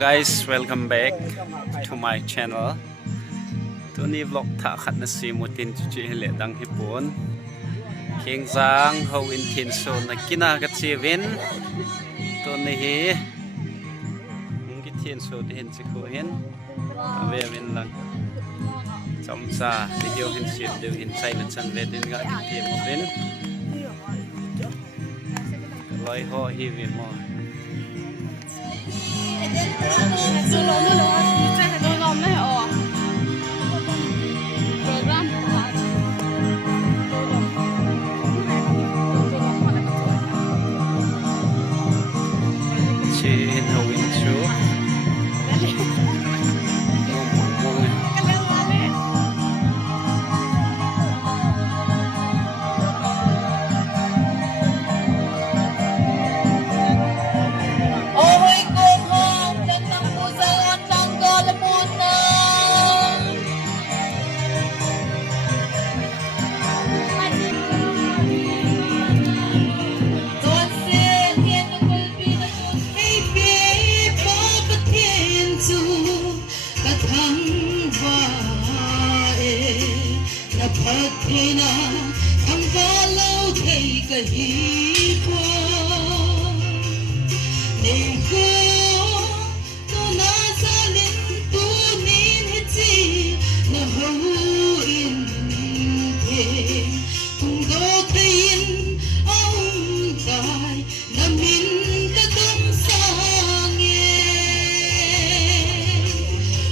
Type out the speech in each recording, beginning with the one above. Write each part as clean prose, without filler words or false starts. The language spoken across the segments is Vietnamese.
Guys, welcome back to my channel. Tuni vlog tha khat na si mutin chi le dang hipon. King Zang ho in tin so na kina ka chivin. Tuni hi ngi tin so di hin chi ko hin. Ave win lang. Chom sa video hin sip de hin sai na chan ve din ga ki tin mo win. Loi ho hi vi mo. Så långa låt, vi träffade någon annan här och program här. Chị hin hậu in chú. Patina, ang valaw kay kahipwa. Nengko, no nasa lintunin hiti, na hawin ke. Kung do kayin ang tay, namin katong sangin.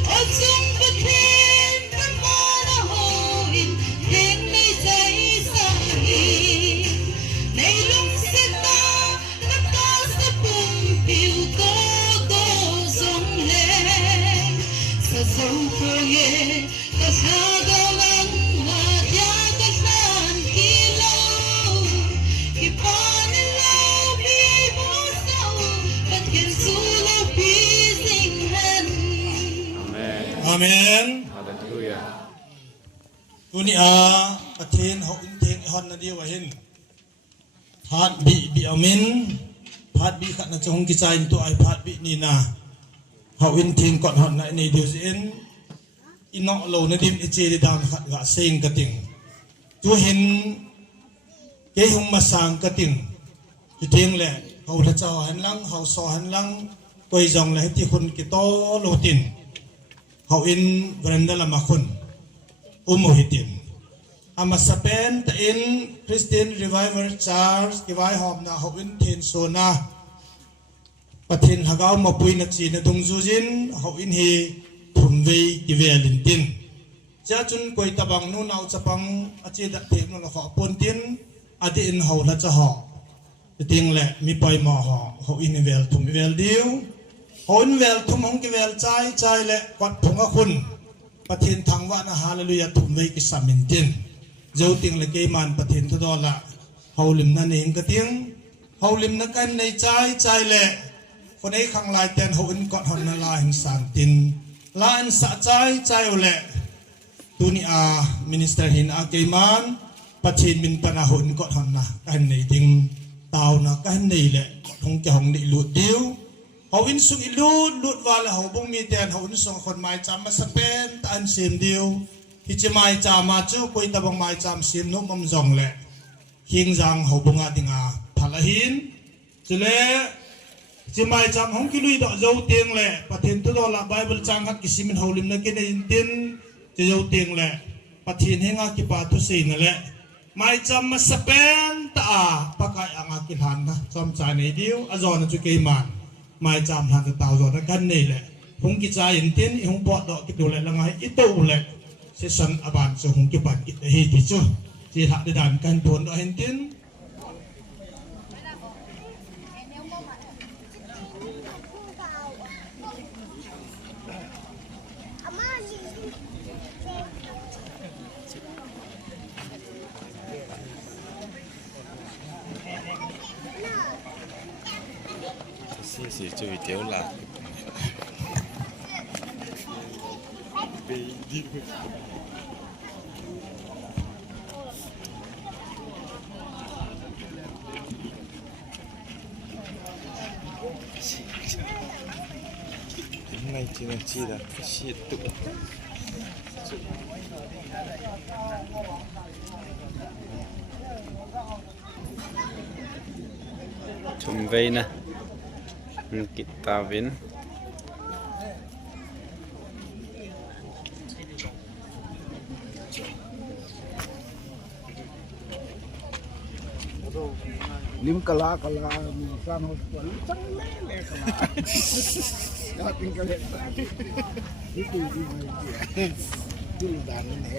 O sung batin, namanahawin, Amen. Hallelujah. Tuni atin ho inteng hon na dia wahin. Phat bi amin. Phat bi khat na chong ki chain tu ai phat bi ni na. Ho inteng kot hon na ni dia sin. Inok lo na dim iche di dam khat ga sing ka ting. Tu hin ke hung masang ka ting. Tu ting le ho tha chaw han lang ho so han lang koi jong le ti khun ki to lo tin. How in Brenda Lamakun Umuhitin Amasapen ta in Christian Revival Church Kiwai Hom na how in Tin Sona Patin Hagaw Mapui na China Dungjujin how in he Pumwei Kivelintin Jachun Koi Tabang no now Chapang Achida Tin no Ho Pontin Adi in how Lacha Ho the thing let me buy more how in Vel to Vel deal Hon vel tumong ki vel chai le kwat phunga khun pathin thangwa na hallelujah thumwei ki samintin zo ting le ke man pathin to dola haulim na ning ka ting haulim na kan nei chai le khonei khang lai ten hon kot hon na la hing san tin la an sa chai le tuni minister hin ke man pathin min panahon kot hon na kan nei ting tau na kan nei le hong ke hong ni lu diu Hau in sung ilud lut wala hau bung mi ten hau in sung kon mai cham masapen taan sim diu hichi mai cham ma chu koi tabang mai cham sim no mam zong le King Zang hau bunga dinga phalahin chule chi mai cham hong ki lui do zo tieng le pathin tu do la bible chang hat ki simin hau lim na ke in tin che zo tieng le pathin henga ki pa tu sei na le mai cham masapen ta pakai anga ki han na chom cha nei diu azon chu ke man mai cham han tao rồi nó căn này lệ hung ki cha in tin hung bọt đọ ki đồ lệ là ngay ít tàu lệ sẽ sân aban so hung ki ban ki hi ti chu chỉ hạ để đàn căn tuần đọ hin tin Sì, chú video là ngay chỉ là cái shit tụ chum vei na kita vin lim kala san hospital sang le kala ya tinggal itu di dan ne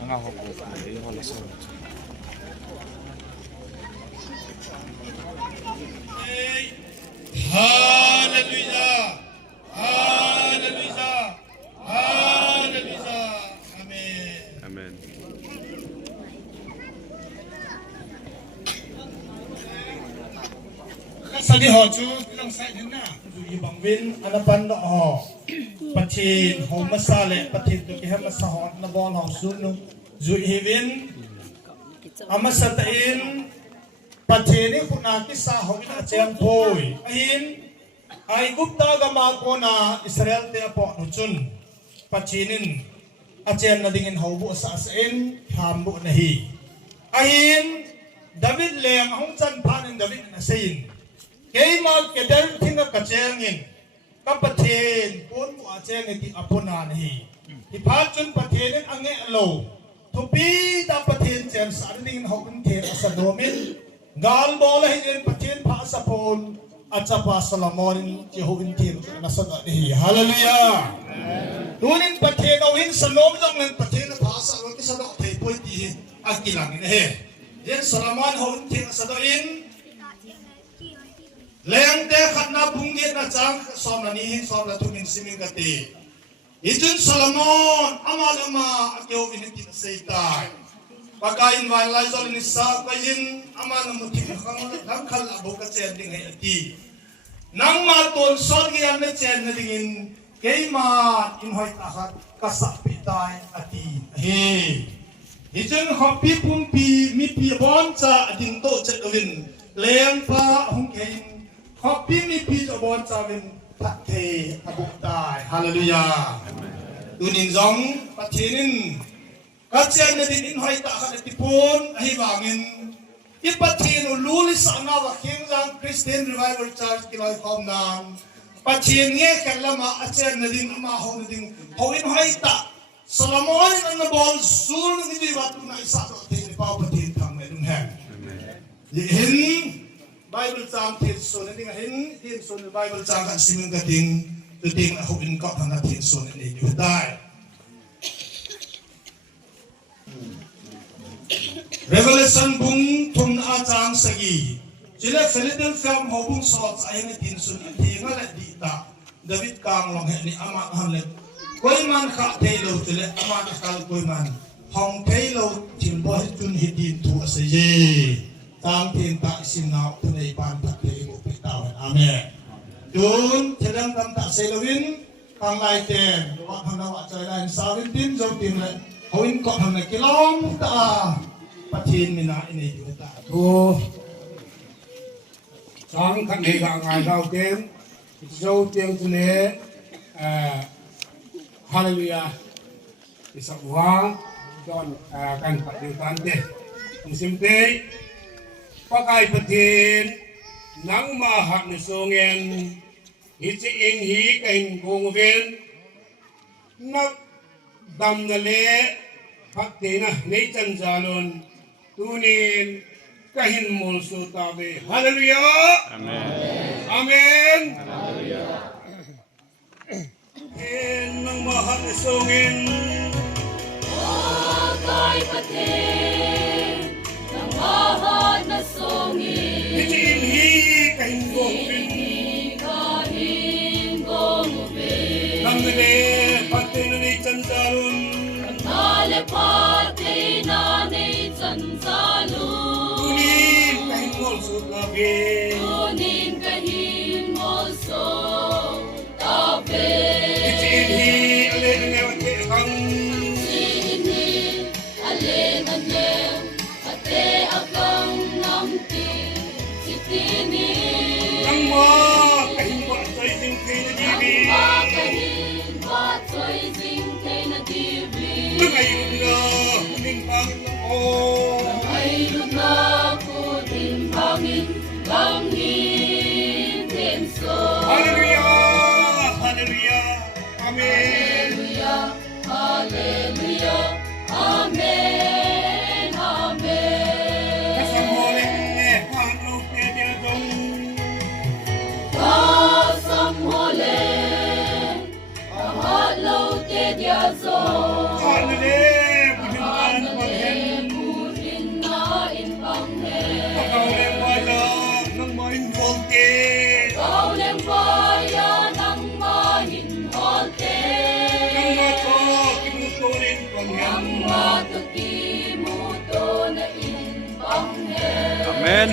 ang ako ko ay wala sa Hallelujah. Hallelujah. Hallelujah. Amen. amen Sadi ho chu lang sai din na. Ju ibang win anapan no ho. Patin ho masale patin to kiha masahot na bon ho su no. Ju hivin amasatain patin ni kuna ki sa ho na chen poi. Ahin ay gupta gama ko na Israel te apo no chun. Patinin achen na dingin ho bu sa asin hambu na hi. Ahin David leng hong chan panin David na sayin. Kay mag kedel tinga kachengin kapatin pun mu acheng ti apunan hi ipachun patin ange alo tupi da patin chen saring hokun te asadomin gal bola hin patin pa sapon acha pa Solomon Jehovin tin nasada hi hallelujah tunin patin awin sanom jong len patin pa sa ro ki sado te poi ti akilang ne he yen Solomon hon tin asadoin Leng te khatna bungi na chang som na ni som na tumin siming kati. Ijun Solomon ama akyo viniti seitai. Pakain wan lai zol ni sa kayin ama na muti khang khal abu ka chen ding hai ati. Nang ma ton son gi am na chen na dingin kei ma in hoi ta khat ka sa pitai ati. He. Ijun hopi pumpi mi pi bon cha adin to chetwin. Leng pa hong kein Kopi mi pizza bon savin pate abuk dai hallelujah tunin zong patinin kachen na din hoi ta khat tipon ahi wangin ipatin lulis anga wa kingang Christian Revival Church kilai khom nam pathin nge kallama achen na din ama ho na din hoin hoi ta Solomon na bol sul ni di watu na isa to tin pa patin thang na dun han hin Bible chang thiên số này tiếng Hán thiên số này Bible chang kan simeng ka ting tu ting a hubin ka thang thiên số này ni yu dai Revelation bung thum a chang sagi chile Philadelphia ho bung so ai ni tin sun thi nga la di ta David kang long he ni ama han le koi man kha thei lo chile ama ka kal koi man hong thei lo thim bo chun hi tin thu ase ye tang thiên ta xin nào từ này ban thật thế của Phật đạo amen. Tuân thế đang tâm ta xây lawin càng lại tiền và thằng nào chơi lại sao đến tin dòng tiền lại hồi có thằng này cái lom ta bắt thiên mình lại này chúng ta thu sáng khăn đi vào ngày đầu tiên dâu tiếng tu lễ hallelujah isa buha don kan patitante simte pakai patin nang mahak ni songen hichi ing hi kain gongwen nak dam na le patina nei chan jalon tunin kahin mol su tabe hallelujah amen amen hallelujah nang mahak ni songen pakai patin nang mahak na songin hichi ing hi kain gongwen Nang le patin ni chan jalon Nale patina ni chan jalon tunin kahin mol su tabe Tunin kahin mo so tabe hichi ing hi ale Hallelujah, Amen, Amen. Kasam hole, ahat lo te dia zo. Purin na in pang he. Kau lem baya nang mahin holte. Nang matuki muto na in pang he. Amen.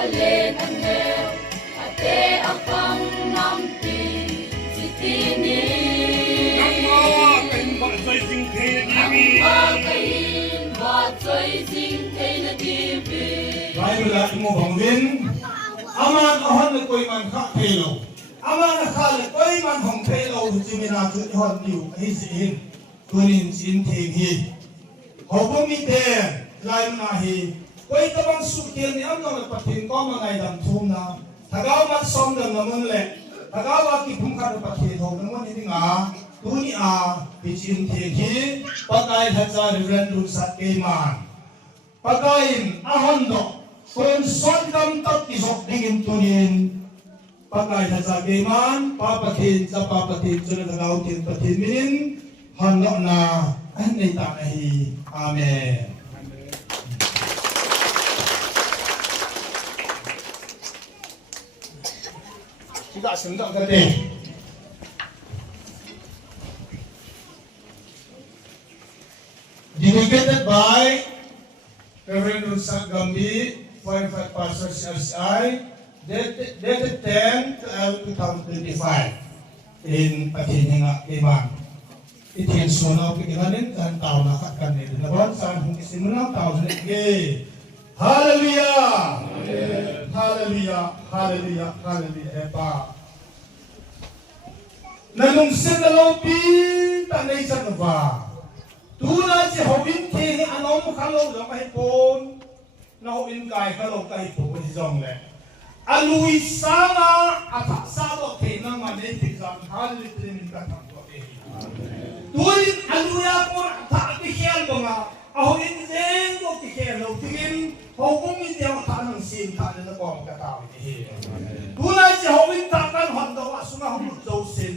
Alen ang heo, ate akang nampi sitini. Ang makain batsoy singkay na tibi. Rai la imo bangwin aman ahon na koi man kha thelo aman na kha le koi man hong thelo jimina chu hon diu hi sin kunin sin theng hi hobong mi te lai na hi koi ta bang su kian ni am na pathin ko ma ngai dam thum na thagaw mat som dam na mun le thagaw wa ki phum kha pa the tho na mun ni nga tu ni a pi chin theng hi pakai thacha ren ru sat ke man pagkain ahon do kung sondam tat isok dingin tunin pagkain sa sabiman papatin sa nagawtin patin minin hando na anay tanahi. Amen. Kita sendok kate. Dedicated by Reverend Rusak Gambi, 45 Pastor CRCI, dated 10/12/2025 in Patininga, Iman. Itin sunaw pikilanin kan tao na katkanil na bon saan kung isimula tao na Hallelujah! Hallelujah! Hallelujah! Hallelujah! Epa. Nanungsin na lopi tanay sa naba. Tulad si Hawin King, anong makalaw na kahipon, na Hawin kay kalaw kahipon, si Zongle. Aluwi sana at salo kay nang manintig sa halitin ng katang kote. Tulad aluya po at tikiyal mga, Hawin King o tikiyal, tingin, Hawin hindi ang tanang sin, tanang na po ang katawin. Tulad si Hawin takan, handawa, sumahulog daw sin,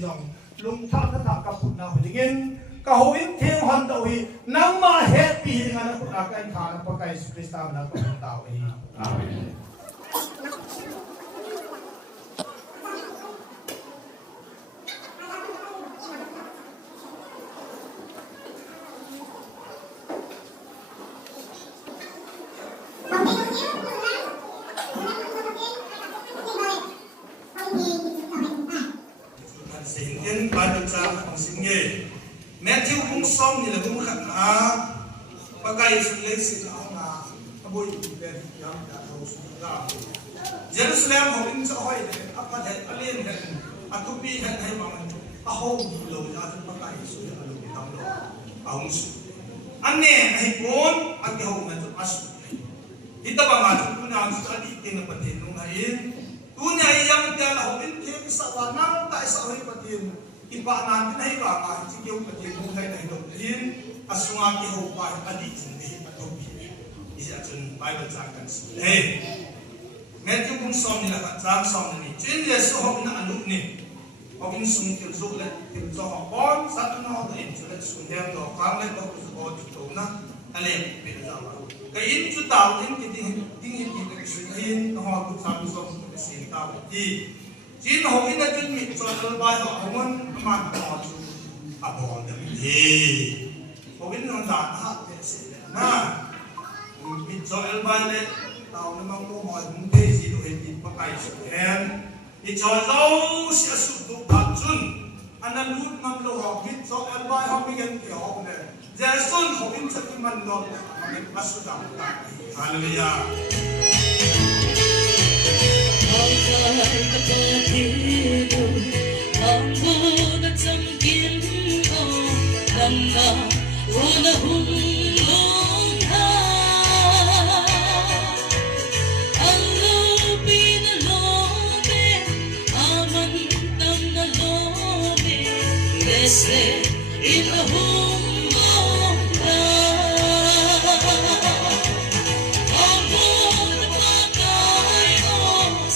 lungtang natakapun na huligin, kahawin ting handawi nang ma-happy nga na pagkain ka na pagkain sa Kristo na pagkain. Amen. Singin pada cara singin. Matthew kung song nila kung pagkain sulay sila na aboy ben yang daw sila. Jerusalem hong sa hoy apat alin atupi han hay mga aho lo na pagkain sila alo bitang lo. Ahong su. Anne ay pon at hong na asu. Ita ba nga kung na sa ating patin nung hain. Tunya yang dala hong ke sa wanang ta sa hoy patin. Iba natin ay baka sige yung patin mo kay na doktrin asunga ki ho pa adi sindi patobi isa chun Bible jakan sile Matthew kung som nila ka jang som ni chin le so ho na anu ni ho bin sung kil zo le kil zo ho pon sa tu na ho in so le sung hem do kang le ko ko tu na ale pe da ma kay in chu taw in ki ding ki ka sui in no ho ku sa so sin ta ti Jin ho in na jun mi so al bai ho hon man ho chu abon da mi ho in non da ha te se na mi so al bai le tao na mang mo ho hum te si do he ti pa kai su hen mi so zo si asu du pa chun anan lut mam lo ho mi so al bai ho mi gen ki ho ne Jason ho in sa ti man no mi asu da ta hallelujah se in a home na amor patay o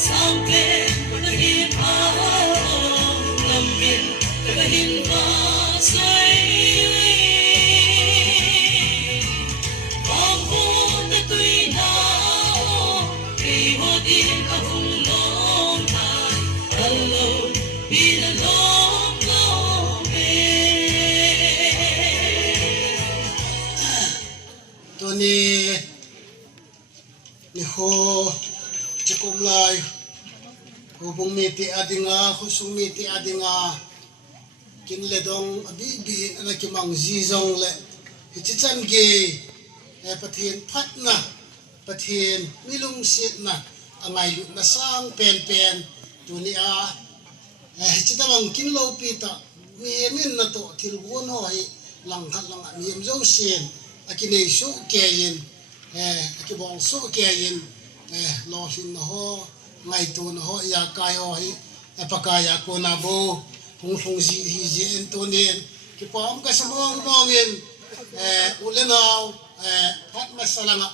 sampai paghin ang lamin paghin pa say amor na tuy na ihod in a home long time alone in a long long Tony ni ho cukup lai hubung miti adinga khusung miti adinga kin le dong abi bi na kimang zizong le hichichan ge pathin phatna pathin milung sit na angai lu na sang pen pen tuni a hichitamang kin lo pita mi min na to thil won hoi lang khat lang mi em zo sin akine su keyin akibol su keyin lo hin no ho ngai tu no ho ya kai ho hi apakaya ko na bo hung hung ji en to nen ki pom ka samong mongin ulenau hat masalanga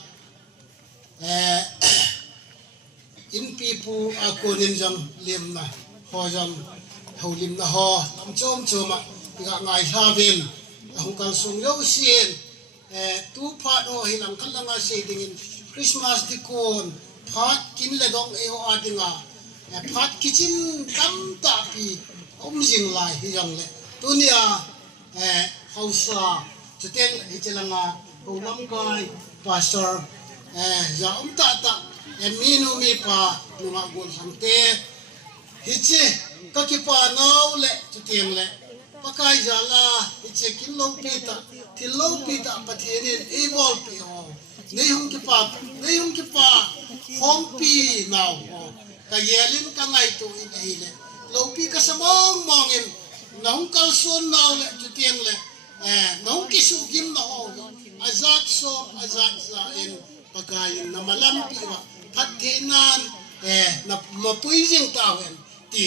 in pipu ako nin jam lim na ho jam ho lim na ho lam chom choma ga ngai havin hung kal sung yo sien tu phat ho hinang khalanga se dingin Christmas dikon phat kin le dong e ho adinga phat kitchen kam ta pi jing lai hi jang le tunia hausa chuten hi chelanga ho lam kai pastor ya ta ta minu mi pa lunga gol samte hiche ka ki pa nau le chuten le pakai jala hiche kin lo pita thil lo pita pathirin e bol pi ho nei hung ki pa hom pi nau ka yelin ka ngai tu in hi le lo pi ka samong mongin nong kal son nau le chuten le nong ki su kim na ho azat so azat za in pagkain na malampi wa patinan na mapuijing tawen ti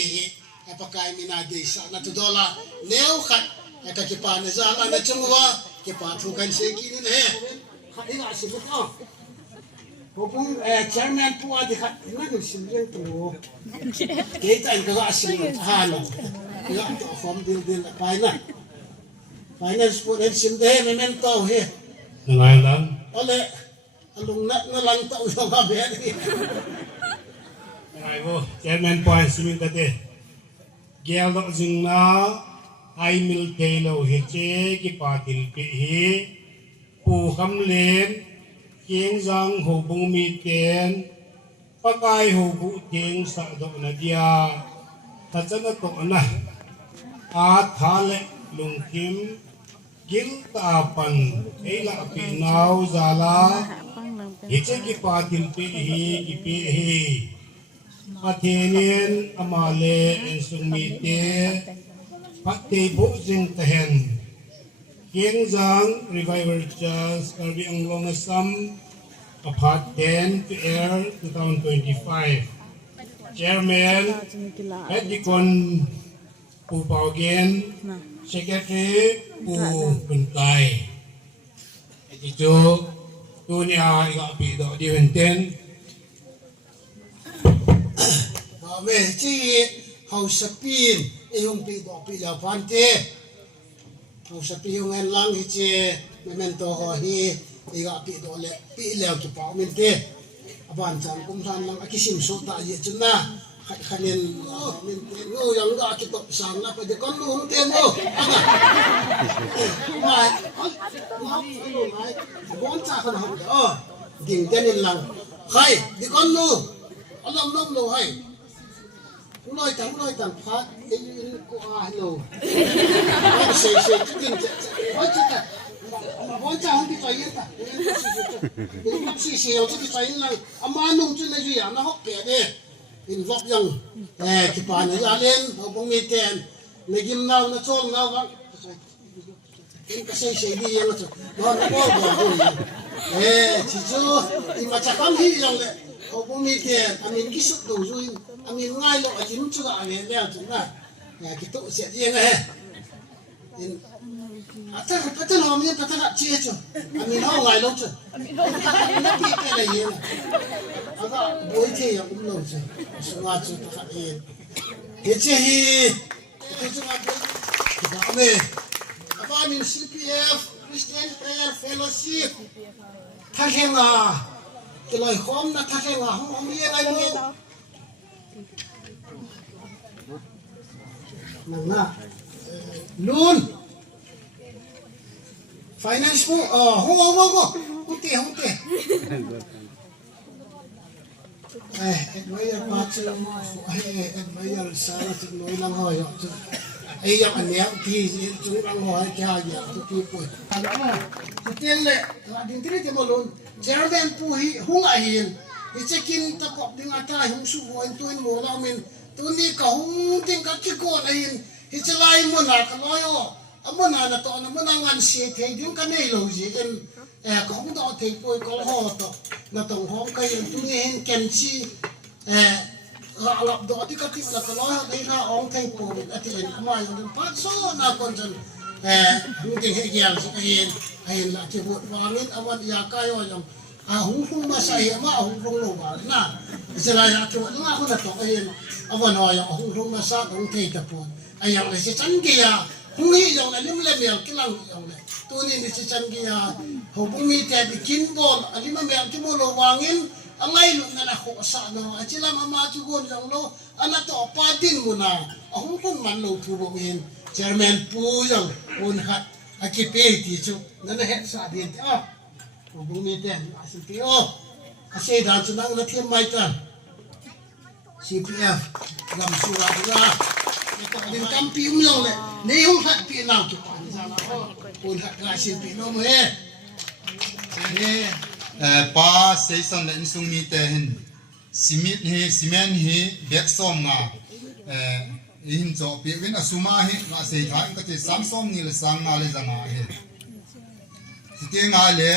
pagkain minade sa natudola neo khat kakipana za na chungwa kipathukan se kinin he ina sibut oh hopung chairman pu adi khat na ni simjeng tu ke tai ka asim halo ya to form building finance put in simde memento he ngai lang ole alung na lang tao sa gabi ngai bo chairman point simin tate gel do jingna ai mil kelo heche ki patil pe hi pu kham len kieng jang ho bung mi ten pakai ho bu teng sa do na dia ta chana to na a thale lung kim gil ta pan ela pi nau zala heche ki patil pe hi ki pe hi athenin amale en sungmi te pate bo jing tahen kieng jang revival church karbi anglong asam apart 10 to air 2025 chairman Edikon pu paugen secretary pu buntai etijo tunia iga pi do diwenten me chi hau sapin e hung pi do pi la pante hau sapi hung en lang hi che memento ho hi e ga pi do le pi le ki pa min te aban chan kum than lang akisim so ta ye chuna khanin min te ngo yang ga ki to sang na pa de kon lu hung te mo mai bon cha khan ho ding ten lang khai di kon lu alam nom lo hai loi tang phat in ko a lo se tin oi cha bon cha hon ti kai ta si yo ti kai lang ama nung chu na ju ya na hok pe de in vok yang ki pa na ya len ho bong mi ten le gim nau na chol nau wa in ka se di yang chu no na bo chi chu i ma cha kam hi yang le ho bong mi ten amin ki su do ju amin ngai lo ajim chu ga ne le chu na ki to se ye nge in ata no mi ata chi chu ami no ngai lo chu na pi pe le ye aga boi the ya um lo chu sunga chu ta e ke che hi ke chu ma ba me aba min CPF Christian Prayer Fellowship tha henga ke loi khom na tha henga hom ye ngai mo na loan finance mo hunti advisor patch advisor sala tik noi lang hoy ai yang ania ki chung lang hoy kya ya tu ki ko tu tel le din tri te mo loan Jerden pu hi hung a hin i chekin ta kop ding ata hung su hoin tuin mo la min tu ni ka hung ting ka ki ko la hin hi chalai mo na ka loyo amana na to na mana ngan se the ding ka nei lo ji en ko hung do the poi ko ho to na tong hong ka yin tu ni hen ken chi lap do ti ka ti la ka loyo dei na ong thai po ati en ma yin pa so na kon jan hung ting he gyal si ka yin ayin la ti bot wangin awan ya kayo yang hung ma sa ye ma hung lo ba na sila ya ti wa ko na to ayin awan ho yang hung ma sa hung thai ta po ayang le si chan gi ya hung hi yang la lim le mel kilang yang le tu ni si chan gi ya ho bung mi te bi kin bol ali ma mel ti mo lo wangin angai lu na ko sa no achila ma tu gon yang lo ana to pa din mo na hung kun man lo tu bo min chairman pu yang un hat akipe ti chu nana het sa din ti ho bung mi te asin ti ase dan chu nang na thiam mai tan CPF lam suwa ga din kampi umyong le ne hung hat pi naw tu pa ni sana un hat ga sin pi no mo pa season le insung mi te hin simit hi simen hi bek som nga in cho pi win asuma hi na sei tha ka che samsung ni le sang na le janga hi ti nga le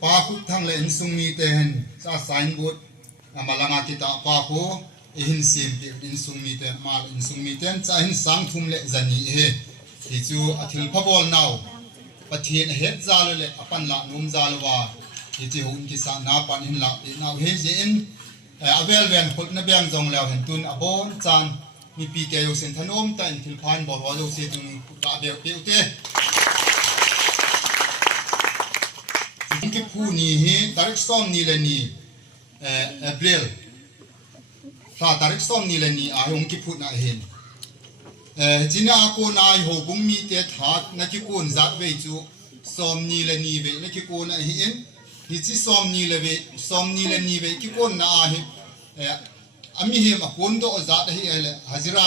pa khu thang le insung mi te hin sa sign board amalanga kita pa ko in sim pi in sung mi ten mal in sung mi ten cha in sang thum le zani he ti chu athil phabol naw pathian het zal le apan la num zal wa ti ti hun ki sa na pan in la ti naw he je in avel ven khot na bang jong law hen tun abon chan mi pi ke yo sen thanom ta in thil phan bol wa lo se tun ta be pe te ki phu ni he direct storm ni le ni april ta tarik som ni le ni a hong ki phut na hin china ko nai ho bung mi te that na ki kun zat ve chu som ni le ni ve na ki ko na hi in hi chi som ni le ni ve ki kon na hi ami hi ma kon do zat hi ele hazira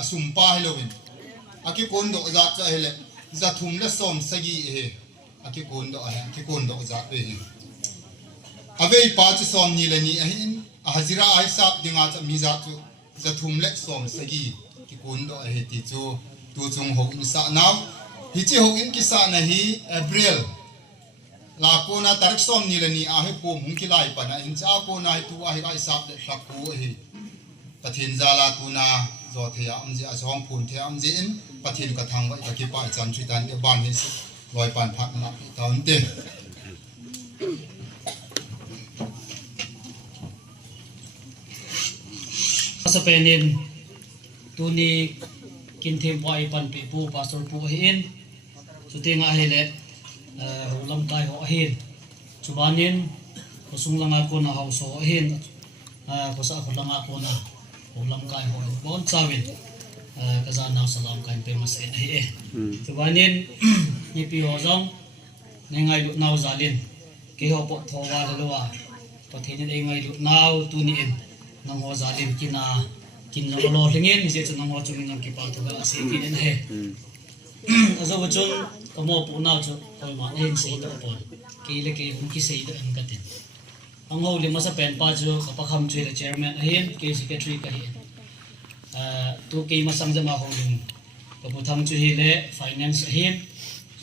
asum pa hi lovin aki kon do zat cha hele za thum le som sagi he aki kon do zat ve hi ave pa chi som ni le ni a hin hazira ai sap dinga cha mi za chu za thum le som sagi ki kun do he ti chu tu chung ho in sa naw hi chi ho in ki sa na hi april la ko na tarik som ni le ni a he po mung ki lai pa na in cha ko na tu a hi ai sap le thak ku hi pathin za la tu na zo the am ji a song phun the am ji in pathin ka thang wa ka ki pa chan thui tan ke ban hi loi pan phak na taun te sa penin tuni kin them poi pan pi pu pastor pu hin chutinga hele holam kai ho hin chubanin kosung langa ko na hauso hin kosa ko langa ko na holam kai ho bon chawin kaza na salam kan pe mas en hi chubanin ni pi ho jong nengai lu naw zalin ke ho po thowa lewa to thenin ei ngai lu naw tuni en nang ho zalim kina kin lo lo lingen je chu nang ho chu nang ki pa to ga se ki den he azo bo chun to mo pu na chu ko ma hen se to pon ki le ke hum ki se da an ka tin ang ho le ma sa pen pa chu ka pa kham chu le chairman hen ke secretary ka hen tu ke ma sang jama ho ling ka bu thang chu hi le finance hen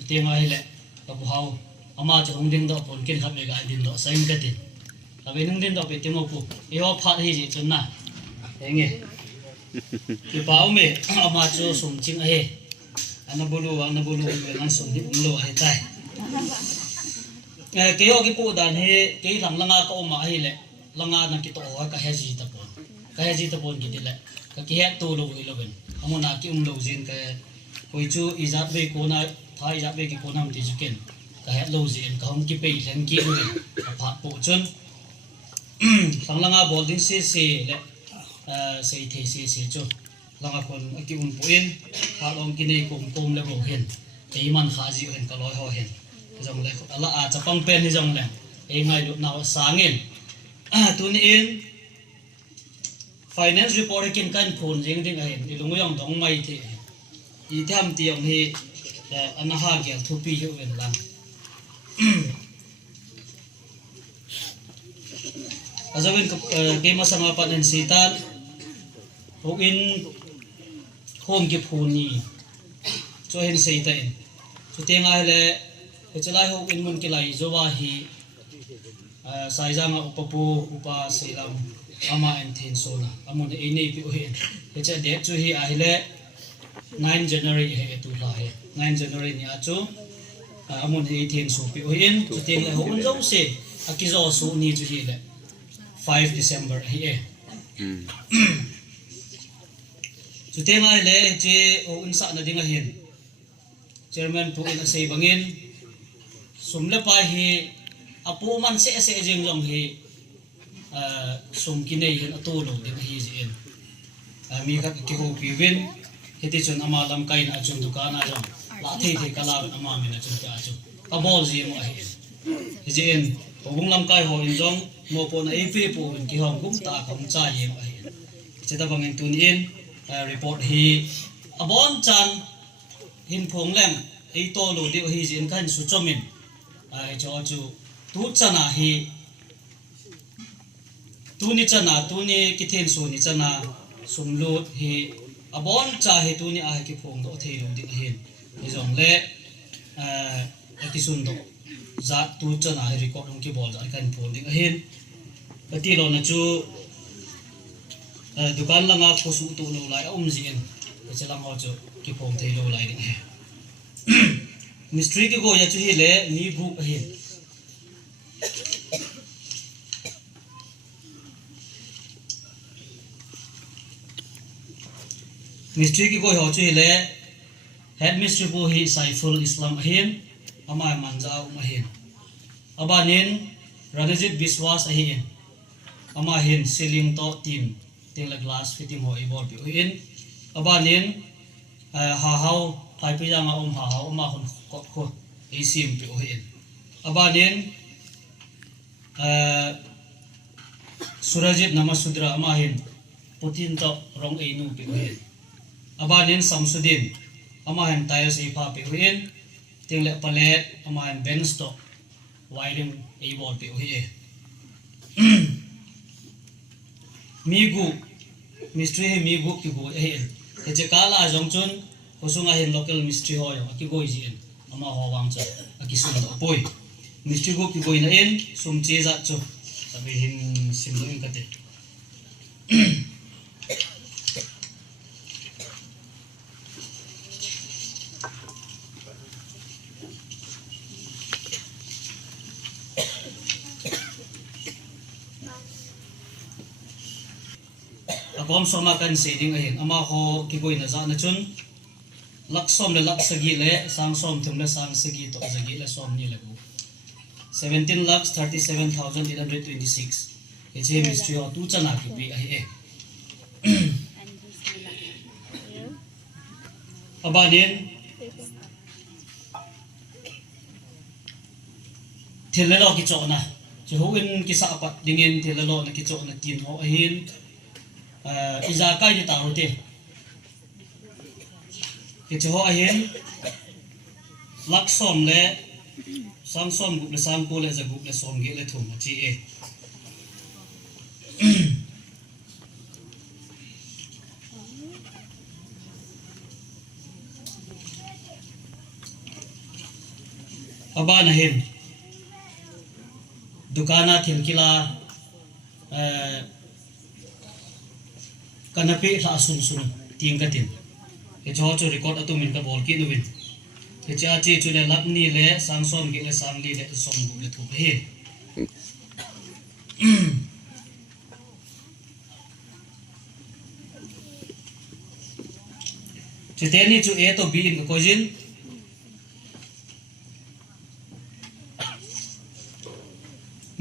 te nga hi le ka bu hau ama chu hong ding do pon kin kham me ga din do sain ka tin Tapi nung din dapat temo pu, iyo pat hiji cuna, engi. Di bawah me amacu sumcing ahe, anabulu ngan som ni lo ai tai ke yo ki pu dan he ke thang langa ka oma hi le langa na ki to ka he ji ta pon ki dile ka ki he to lo wi lo ben amuna ki lo jin ka koi chu izat be ko na thai izat be ki ko nam ti juken ka he lo jin ka hom ki pe len ki lo ka pha po chun thang langa bolding se le se the se chu langa kon ki pu in ha long ki nei kom le ro hen ei man kha ji hen ka loi ho hen jong le ala a chapang pen ni jong le ei ngai lu naw sangin tun in finance report kin kan phun jing ding hen ilung yong dong mai the I tham tiang hi ana ha gyal thu pi hu wen lang azawin ke masama panen sitan in home ki phuni cho hen seita in chu tenga hele chalai ho in mun ki lai zowa hi saizanga upapu upa selam ama en thin sona amun e nei pi hen hecha de chu hi a hele 9 January he tu la he 9 January ni achu amun he thin so pi hen chu tenga ho un zo se akizo su ni chu hi le 5 December hi e chu tenga le che o un sa na dinga hen chairman tu in sei bangin sumle pa hi apu man se jing long hi sum ki nei hen atu lo ding hi jin mi ka ki ho pi win heti chun ama lam kain a chun dukan a jong la thei kala ama min a chun ta chu ka bol ji mo hi jin bung lam kai ho in jong mo po na ep po ki hom kum ta khom cha ye mo hi cheta bangin tun in report hi abon chan hin phong leng ei to lo de hi jin kan su chomin ai cho chu tu chana hi tu ni chana tu ni ki then su ni chana sum lut hi abon cha he tu ni a ki phong do thei lo ding hin ni jong le ki sun do za tu chana hi record ong ki bol za kan phong ding hin ti lo na chu dukan langa khosu tu lo lai jin chalang ho chu ki phong thei lo lai ding he mystery ki go ya chu hi le ni bu hi mystery ki go ho chu hi le head mystery bu hi Saiful Islam hin ama manja hin abanin Ranjit Biswas hin ama hin ceiling to team la glass fitting ho ibor bi in abanin ha hau phai pi janga ha hau ma hon ko sim bi in abanin Surajit Namasudra ama hin putin to rong nu bi in abanin Samsudin ama hin tiles e pa bi in tingle palet ama hin bench to wiring ibor bi migu mystery he migu ki go hen ke je kala jong chun hosunga hen local mystery ho yo ki go jin ama ho wang cha ki sun do poi mystery go ki go na en sum che za chu tabi hin sim do in kate bom soma kan seding ahin ama ho ki goi na za na chun laksom le laksagi le sang som thum le sang sagi to zagi le som ni le bu 17,37,826 eche mystery ho tu chana ki bi ai e abanin thilelo ki chona che ho in ki sa pat dingin thilelo na ki chona tin ho ahin iza kai ni taru te ke cho ahen laksom le samsom gup le sang ko le za gup le som ge le thum chi e aba na hen dukana thilkila kanape la sun sun ting katin cái cho record ở tụi mình cái ball kia luôn cái cha chi chủ đề lắp ni lệ sang son cái lệ sang đi lệ song cũng lệ thuộc hết chỉ tên này chú A to B in cái coi gì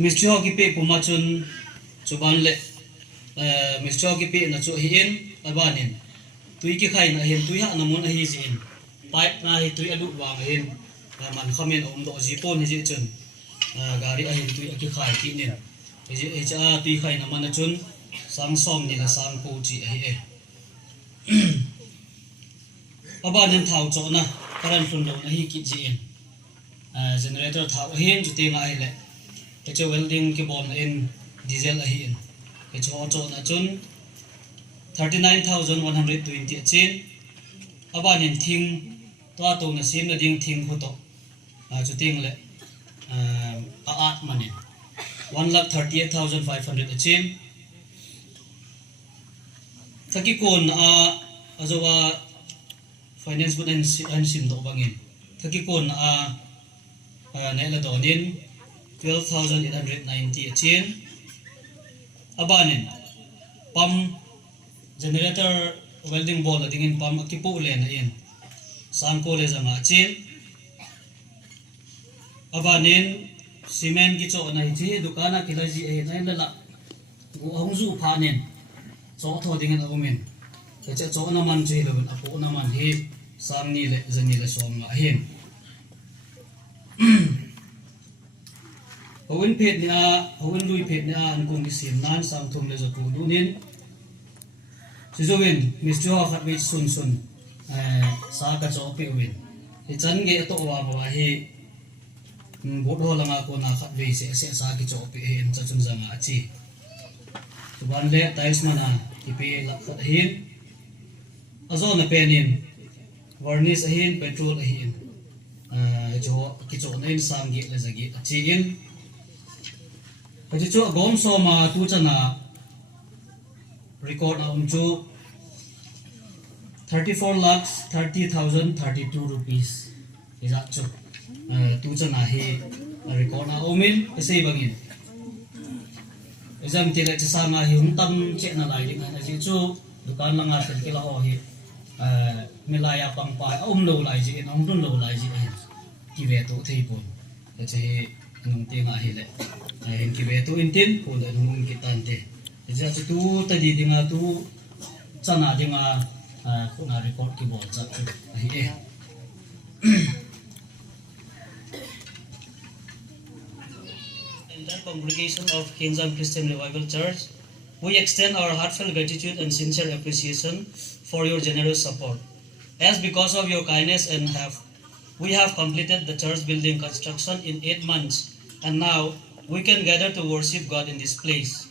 Mr. Hockey pe pumachun chuban le Mr. Hockey pe na chu hiin abanin tui ki khai na hin tui ha namun a hi zin pipe na hi tui alu wang hin man khamen om do ji pon hi ji chun gari a hin tui a ki khai ki nin ji cha tui khai na man chun sang som ni la sang ko chi hi e abanin thau cho na karan phun do na hi ki ji in generator thau hin chu te ngai le cái chỗ welding cái bom in diesel ahi in cái chỗ na chun 39,120 chin aban in thing to to na sim na ding thing khu to chu ting le at mani 138,500 chin thaki kon azowa finance but and sim do bangin thaki kon ne la donin 12,890 chin abanin pump generator welding ball adingin pump akipu le na in sanko le zanga chin abanin cement ki cho na hi dukana kilaji e na la hongzu phanin cho tho dingin aumen ke cho na man chi lo apu na man hi samni le zani le som ma hin Hawin pet ni hawin lui pet ni an kung kisim nan sang thum le zo tu dunin si zo win Mr. Khat wei sun sa ka cho pe win hi chan ge to wa ba hi bo do langa ko na khat wei se sa ki cho pe hin cha chun zanga chi tu ban le tiles mana ki pe la khat hin azo na penin varnish hin petrol hin jo ki cho nen sang ge le zagi chi in cái chỗ gom so mà tu chân là record là chu 34,30,032 rupees is that chu tu chân là he record là omin cái gì bangin exam thì lại sa mà hiểm tâm chuyện là lại định là chu dukan là ngắt cái là ho hi milaya pang pa lâu lại gì ông đun lâu lại gì ki về tu thei pun cái nung ti nga hi le hin ki be tu intin ko le nung ki tan te ja tu ta di dinga tu chana dinga ko na record ki bol cha chu hi e in the congregation of Kinzam Christian Revival Church we extend our heartfelt gratitude and sincere appreciation for your generous support as because of your kindness and we have completed the church building construction in 8 months, and now we can gather to worship God in this place.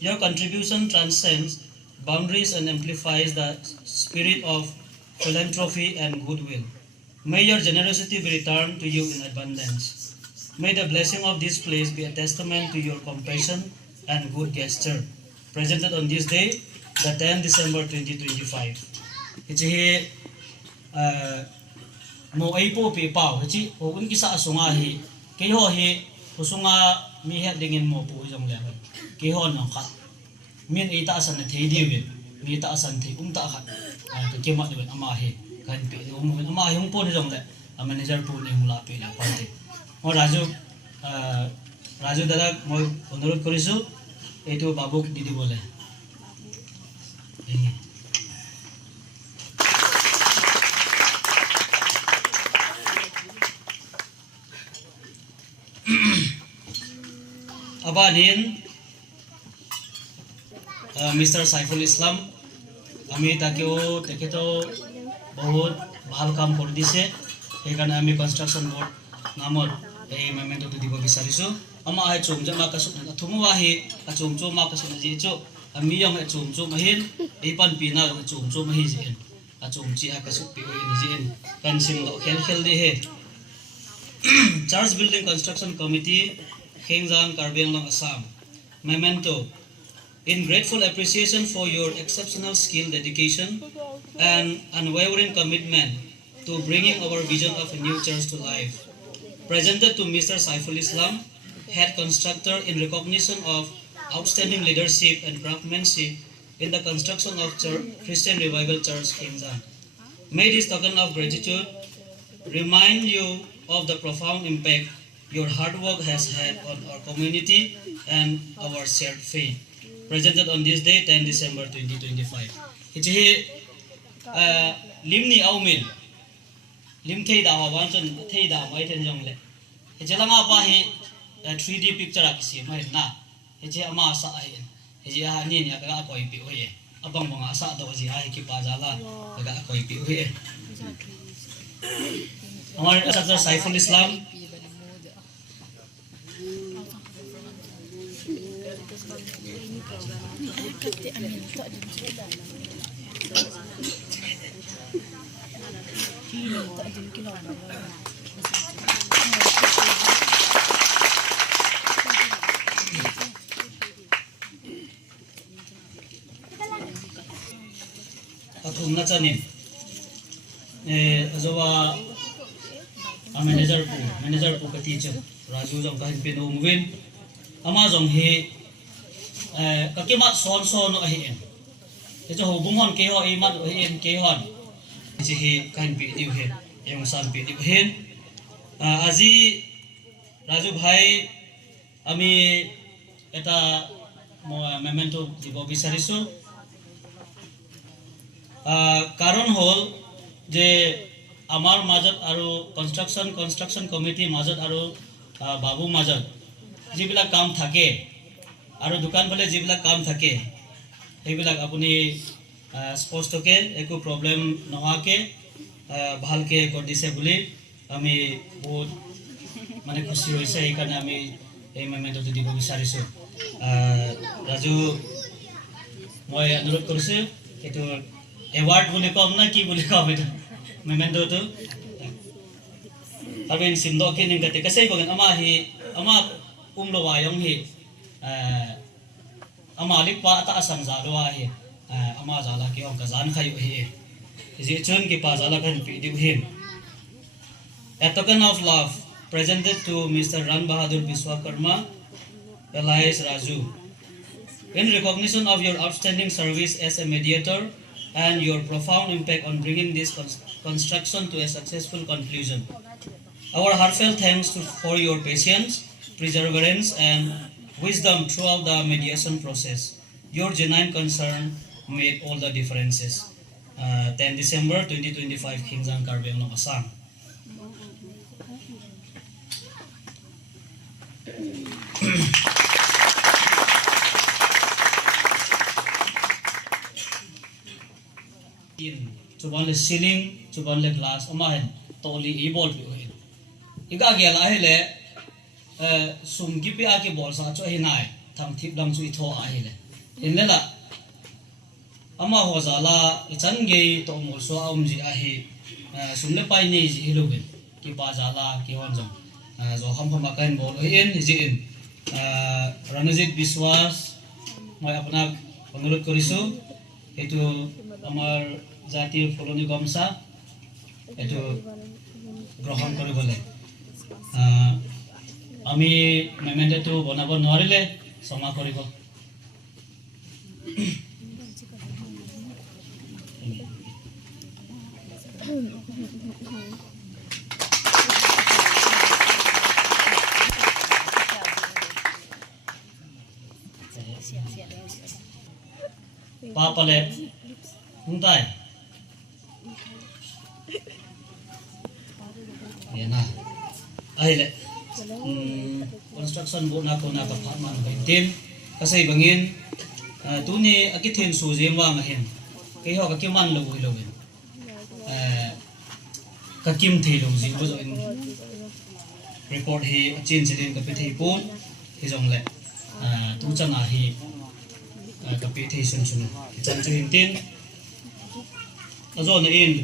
Your contribution transcends boundaries and amplifies the spirit of philanthropy and goodwill. May your generosity be returned to you in abundance. May the blessing of this place be a testament to your compassion and good gesture. Presented on this day, the 10th December 2025. It's here. Mo ai po pe pau chi o un ki sa sunga hi ke ho hi usunga mi het dingin mo pu jong le ke ho no khat min ai ta san the di win mi ta san thi ta khat ke ma de ama hi kan pe mo ama hi po ni jong le manager pu ni la pe la pa te mo raju dada mo অনুরোধ কৰিছো এইটো বাবুক দি দিবলে Abanin Mr. Saiful Islam আমি তাকেও তেখেতো বহুত ভাল কাম কৰি দিছে সেইকাৰণে আমি কনষ্ট্ৰাকচন বোৰ্ড নামত এই মেমেন্টটো দিব বিচাৰিছো ama ai chung jama ka su na thumu wa hi a chung chu ma ka su ji chu ami yong a chung chu ma hin ei pan pi na a chung chu ma hi ji a chung chi a ka su pi ni ji kan sim lo khel de he Church Building Construction Committee Khengzang Karbeng Long Assam memento in grateful appreciation for your exceptional skill dedication and unwavering commitment to bringing our vision of a new church to life. Presented to Mr. Saiful Islam, head constructor, in recognition of outstanding leadership and craftsmanship in the construction of Christian Revival Church, Kingzan. May this token of gratitude remind you of the profound impact your hard work has had on our community and our shared faith. Presented on this day, 10 December 2025. Iti limni aumil lim thei da wan chon thei da mai ten jong le. Iti langa pa hi 3D picture akisi mai na. Iti ama sa ai. Iti ha ni ni ka koi pi hoye. Abang bang asa do ji ai ki pa jala ka koi pi hoye. हमारे असद साइफुल इस्लाम अथुम नचानी अजवा manager po ka teacher Raju jong kahin pinumwin ama jong he kakimat son no ahin ito ho bungon ke ho imat hin ke hon ji he kahin pi diu he yung san pi diu hin aji Raju bhai ami eta memento dibo bisarisu karon hol je আমাৰ মাজত আৰু construction committee মাজত আৰু বাবু মাজত যিবিলাক কাম থাকে আৰু দোকান ফলে যিবিলাক কাম থাকে সেইবিলাক আপুনি স্পষ্টকে একো প্ৰবলেম নোহোৱাকে ভালকে কৰি দিছে বুলি আমি বহুত মানে খুশি হৈছে এই কাৰণে আমি এই মেমেণ্টটো দিব বিচাৰিছো ৰাজু মই অনুৰোধ কৰিছো এটো এৱাৰ্ড বুলি কম না কি বুলি কম এটা memento tu alwen simdo ke ning kate kasai bagan ama lo wayong hi ama lik pa ta asam za lo hi ama jala ki ong kazan khayu hi ji chun ki pa jala kan pi diu hin a token of love presented to Mr. Ran Bahadur Biswakarma Elias Raju in recognition of your outstanding service as a mediator and your profound impact on bringing this construction to a successful conclusion. Our heartfelt thanks for your patience, perseverance, and wisdom throughout the mediation process. Your genuine concern made all the differences. 10 December 2025, Kingzang Karbiang Asang. Chuban le ceiling, chuban le glass, amahen toli e ball pi ohin. Iga gela hele sum ki pi aki ball sa cho hinai tham thip dang chu itho a hele. Inle la ama ho zala ichan ge to mo so aum ji a hi sum le pai nei ji hiluben ki pa zala ki hon jong zo ham ham kan ball ohin ji in Ranajit Biswas মই আপোনাক অনুৰোধ কৰিছো এটো আমাৰ জাতীয় ফুলনি গমছা এটো গ্ৰহণ কৰিবলৈ আমি মেমেণ্টটো বনাব নোৱাৰিলে ক্ষমা কৰিব Papale Untai Yana Aile Construction bu na ko na ka phaman tin kasai bangin tu ni akithen su je wa ma hen ke ho ka kiman lo wi lo ka kim the lo ji bo in report he chin chin ka pe thei pon he jong le tu chana hi ka pe thei sun sun chan chin tin azo na in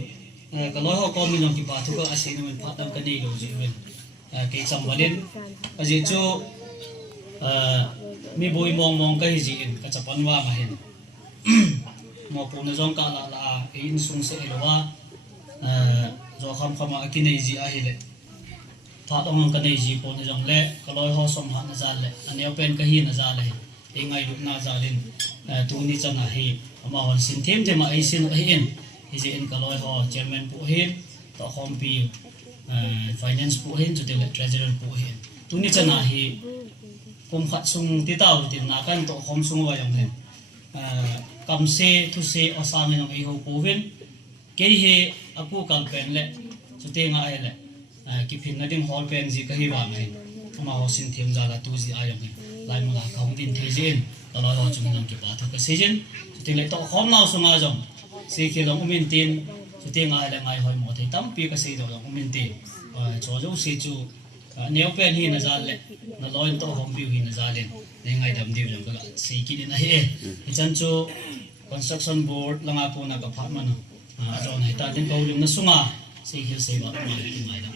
ka lo ho ko mi long ki pa thu ka asin men phat dam ka nei lo ji men ke cham walin aji chu mi boi mong mong ka hi ji in ka chapan wa ma hen mo pu na jong ka la in sung se lo wa zo kham khama ki nei ji a hi le tha dong ka nei ji po na jong le ka loi ho som ha na za le aneu pen ka hi na za le e ngai du na za lin tu ni chana hi ama hon sin them them ai sin a hin hi ji in ka loi ho chairman pu hin to khom pi finance pu hin chu de treasurer pu hin tu ni chana hi kum khat sung ti tau ti na kan to khom sung wa yong hen kam se thu se osam no ei ho povin ke he apu kal pen le chu te nga ai le ki phin na ding hol pen ji ka hi wa ngai ama ho sin them za la tu ji ayam he lai ma ka hong din the jin ta lo ho chung nam ki pa tha ka se jin chu te le to khom nau sunga jong se ke long min tin chu te nga ai le ngai hoi mo thei tam pi ka se do long min tin cho jo se chu neo pen hi na za le na loin to hom view hi na za le nei ngai dam diu jong ka se ki din a he chan chu construction board langa pu na ka phat man jon hai ta tin ko lim na sunga se hi se ba ma ki mai da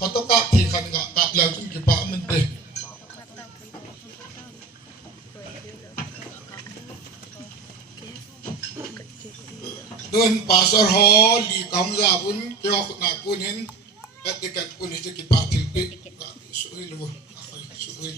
Khotoka thì khăn ngạ tạm là cũng kịp bạ mình đây đơn pastor ho li kam ra bun kyo na kunin at the kan kun hi kịp bạ thì bị suy luôn suy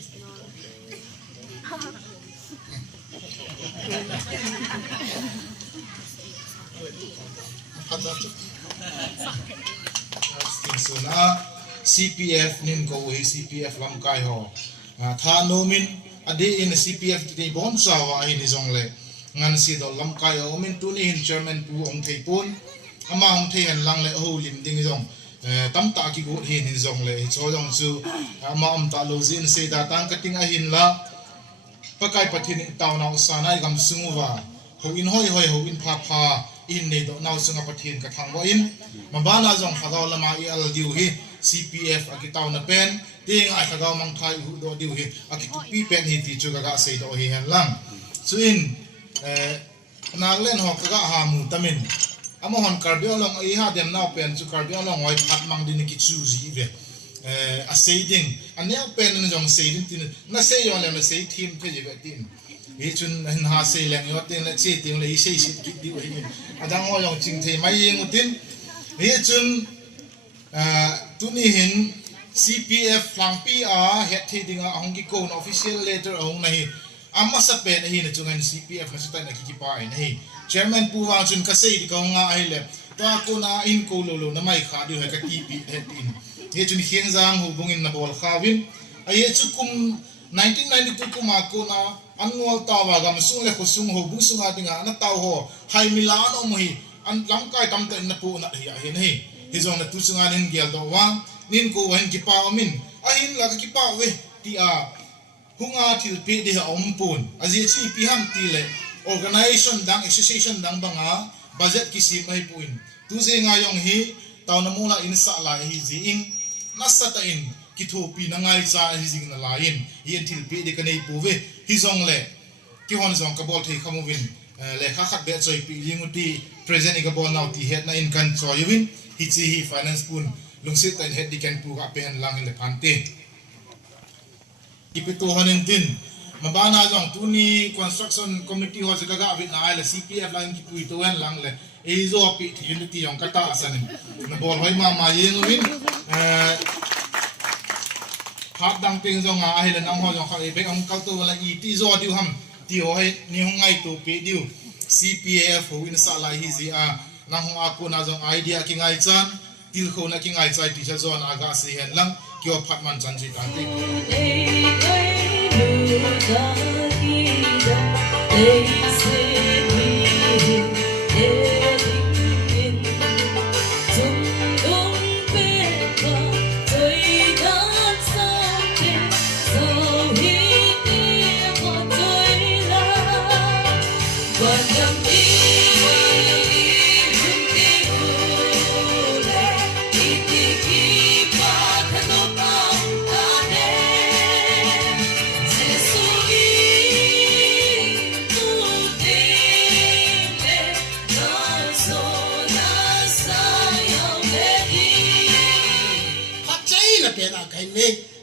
CPF nin ko hi CPF lam kai ho tha nomin adi in CPF ti bon sawa hi ni jong le ngan si do lam kai ho min tu ni hin chairman pu ong thei pun ama ong thei han lang le ho lim ding jong tam ta ki go hi ni jong le cho jong chu ama am ta lo zin se da tang ka ting a hin la pakai pathin taw na usana gam sunguwa ho in hoi ho in pha in nei do naw sunga pathin ka thang wa in mabana jong khagaw lama i al diu hi CPF akitaw na pen ting ai khagaw mang thai hu do diu hi akipi pen hi ti chu ga sei do hi han lang so in naglen ho ka ha mu tamin amo hon karbio long ai ha dem naw pen chu karbio long oi phat mang din ki chu ji ve a sei ding anel pen na jong sei din tin na sei yo le na sei thim the ji ve tin hi chun hin ha sei leng yo tin le chi ting le i sei sit ki diu hi adang ho yong ching the mai yeng utin hi chun tuni hin CPF lang PR het thiding a hongki ko official letter ong nahi amma sa pen hi na chungan CPF na sutai na kikipa ai nahi chairman pu wang chun ka sei di ka nga ai le ta ko na in ko lo na mai kha di ka TP het in he chun hieng jang hu bungin na bol khawin ai chu kum 1992 kuma ko na annual tawa gam sung le ko sung ho bu sung a dinga na taw ho hai milano mo hi an lam kai tam ta na pu na hi a hin hi hizong na tusungan nin gel do wang nin ko wen kipa amin ahin la kipa we ti a hunga thil pe de ompun azi chi pi ham ti le organization dang association dang banga budget ki si mai puin tu je nga yong hi taw na mula in sa la hi ji in nasata in ki tho pi na ngai cha hi jing na la in yen thil pe de ka nei pu we hizong le ki hon zong ka bol thei khamovin le kha khat be choi pi linguti present ka bol now ti het na in kan choywin hichi hi finance pun lungsit tan het dikan pu ka pen lang le pante ipitu hanin tin mabana jong tuni construction committee ho se ga bit na ai CPF line ki pui to wen lang le e zo pi unity yong kata asan na bol hoi ma yeng win hat dang ping jong a ai le nam ho jong kha e be am kal to la i ti zo diu ham ti ho hai ni hong ngai to pi diu CPAF ho in sa lai hi zi a na hong aku na jong idea ki ngai chan til kho na ki ngai chai ti cha zon aga si hen lang kyo phatman chan ji kan ti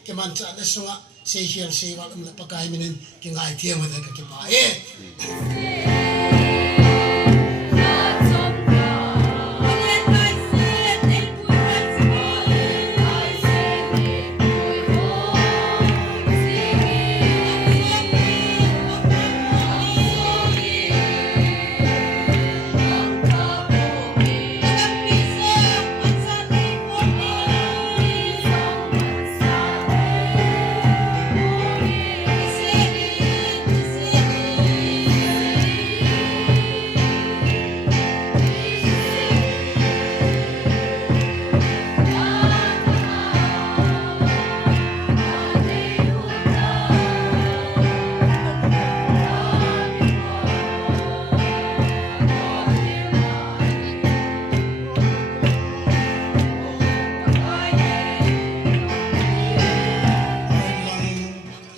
cái màn trả đất xuống xây hiền xây vào làm lập cái mình cái ngày thiêng mà cái bài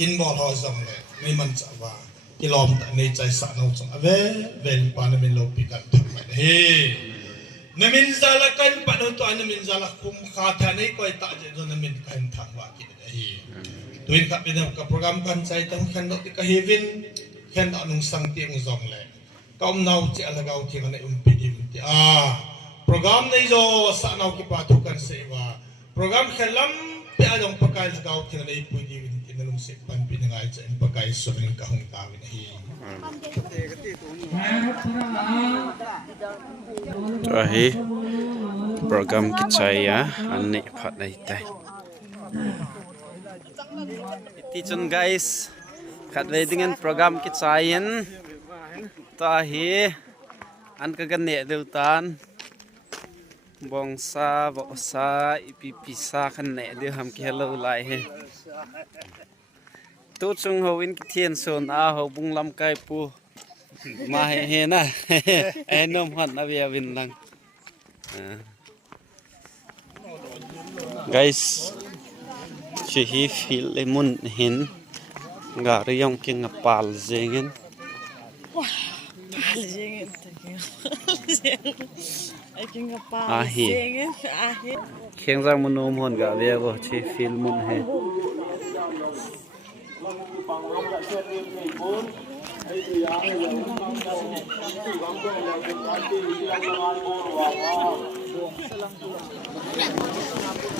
in bol ho zong le ni man cha wa ki lom ta nei chai sa no chong ave vel pa na min lo pi kan thak mai he na min zala kan pa no to na min zala kum kha tha nei koi ta je na min kan thak wa ki de he tuin ka bin ka program kan chai tang khan no ti ka hevin khan da nung sang ti ng zong le kaum nau che ala gau thi na pi di ti program nei zo sa nau ki pa thu kan se wa program khalam pe along pakai gau thi na pi di nalung se pan pinangai cha in pakai soring ka hong ta win hi to hi program ki chaya an ne phat nai tai ti chun guys khat wedding and program ki chayen ta hi an ka gan ne deu tan bong sa bo sa ipi sa khan ne de ham ki hello lai he tu chung ho in ki thien son a ho bung lam kai pu ma he na enom han na bia win lang guys chi hi fil lemon hin ga ri yong king pal zingen pal zingen ai king pal hi zingen hi kheng jang monom hon ga ve go chi fil mun he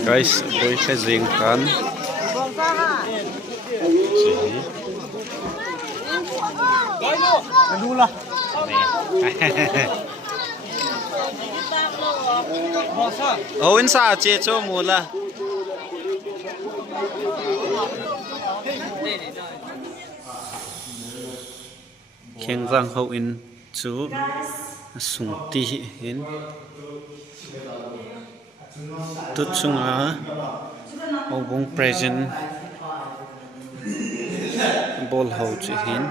guys boy kha jing kan oh in sa che cho mu la khen rang hậu in chú sung ti hin tut chung a obong present bol hậu chi hin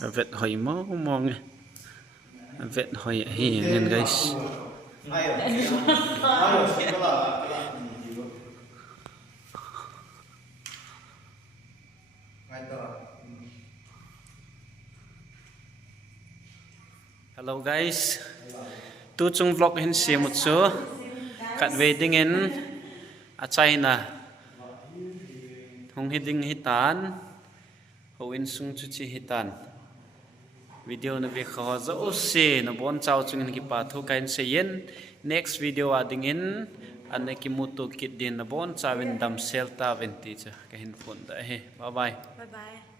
vet hoi mo mong vet hoi hi nên guys hello guys tu chung vlog hin si một số kat wedding in a China hong hiding hitan ho in sung chu chi hitan video na ve kho zo se na bon chao chung in ki pa thu kain se yen next video ading in anh ấy kim mutu kit din na bon chawin dam sel ta venti cha ka hin phun da he bye bye Bye bye.